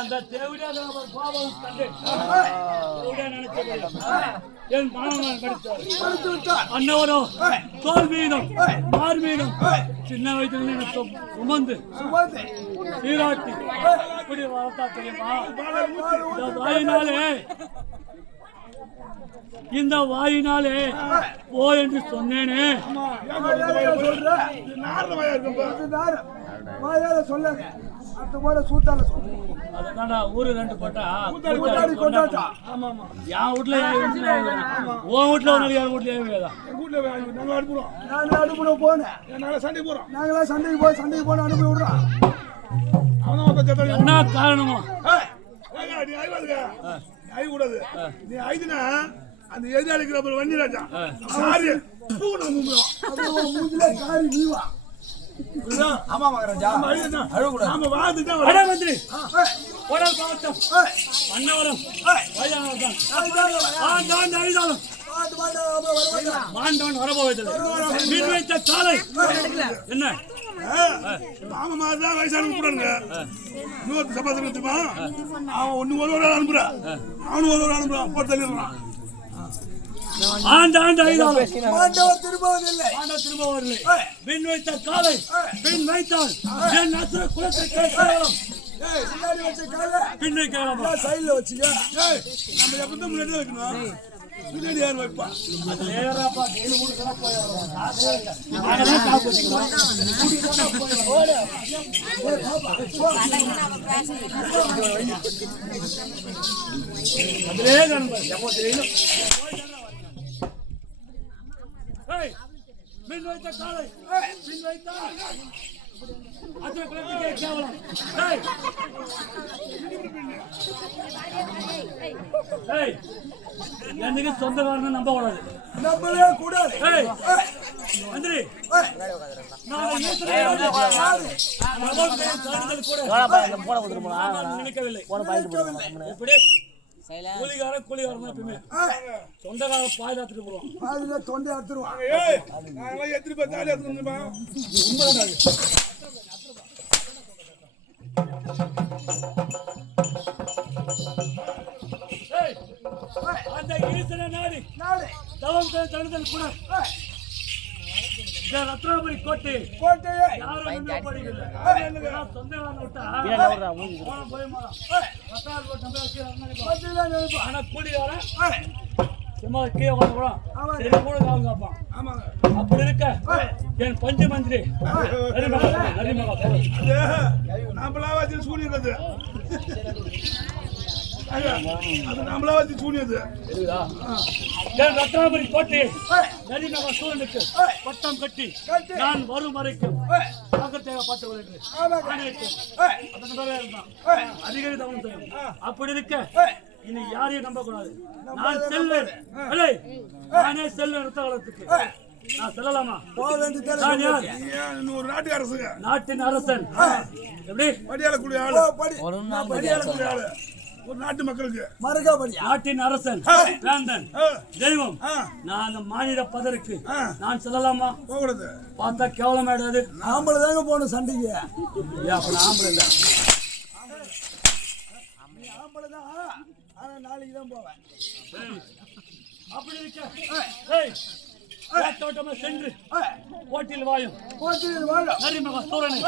அந்த தேவடியாக பாவம் கண்டு என் மாணவன் படித்தார். அன்னவரோ தோல் மீதும் மார் மீதும் சின்ன வயசுல எனக்கு சுமந்து சீராட்டி இப்படி வளர்த்தா தெரியுமா? இந்த வாயினாலே போ என்று சொன்னேனே. ஊரு ரெண்டு போட்டா என் வீட்டுல உன் வீட்டுல யார் வீட்லயே போனேன். சண்டைக்கு போன அனுப்பி விடுறான். என்ன காரணமா? கூடாது நீ ஐதுனா அந்த எதிராளிக்கிற வண்டி ராஜா சாரி ஆமா மகாராஜா நாம வாழ்ந்துட்டா அன்னவரம் மாண்டவன் வரப்போவது மீன் வைத்த காலை என்ன மாமா மாதிரிதான் வயசான கூடாங்க. இன்னொரு சபாசம் வச்சுமா அவன் ஒண்ணு ஒரு அனுப்புறான், அவனு ஒரு அனுப்புறான் போட்டு தள்ளிடுறான். திரும்ப வரலை. பின் வைத்த காலை பின் வைத்தால் என் அசுர குலத்தை கேட்கலாம். பின்னை கேட்கலாம். சைட்ல வச்சுக்க. நம்ம எப்படி முன்னாடி வைக்கணும்? முன்னாடி யார் வைப்பா? பின் வைத்த காலை பின் வைத்தால் அசுர குலத்தை கேட்கலாம். எனக்கு சொந்தக்காரன் நம்ப கூடாது. நம்பவே கூடாது. மந்திரி நினைக்கவில்லை. கூலிகாரன் எப்பயுமே சொந்தக்கார பாதுகாத்துட்டு போடுவான். தொண்டை எடுத்துருவான். எத்தனை பேர் தாலி எடுத்துருமா? அந்த ஈசன நாடி தவம் தடுதல் கூட ரத்னாபுரி கோட்டை யாரும் படிக்கல. சொந்தக்காரன் விட்டா ஆனா கூலிகாரன் சும்மா கீழே உட்காந்து கூட காவல் காப்பான். அப்படி இருக்க என் பஞ்சு மந்திரி நம்மளா வச்சு சூனியது, நம்மளா வச்சு சூனியது. ரத்னாபுரி கோட்டை நரிநகர் சூழலுக்கு பட்டம் கட்டி நான் வரும் வரைக்கும் பார்த்து அதிகாரி தவணை செய்யும். அப்படி இருக்க இனி யாரையும் நம்ப கூடாது. நான் செல்வேன். நானே செல்வேன் ரத்தகாலத்துக்கு. நான் செல்லலாமா? ஒரு நாட்டு அரசு, நாட்டின் அரசன். எப்படி படியாளக்கூடிய ஆளு, படியாளக்கூடிய ஆளு, ஒரு நாட்டு மக்களுக்கு நாட்டின் அரசன் வேந்தன் தெய்வம். நான் அந்த மாநில பதருக்கு நான் செல்லலாமா? போகக்கூடாது. பார்த்தா கேவலமாயிடாது. ஆம்பளை தாங்க போகணும் சண்டைக்கு. ஆம்பளை இல்ல, ஆம்பளை தான். ஆனா நாளைக்கு தான் போவேன். அப்படி இருக்க சென்று போட்டியில் வாயும் நரிமக சூரனை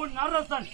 உன் அரசன்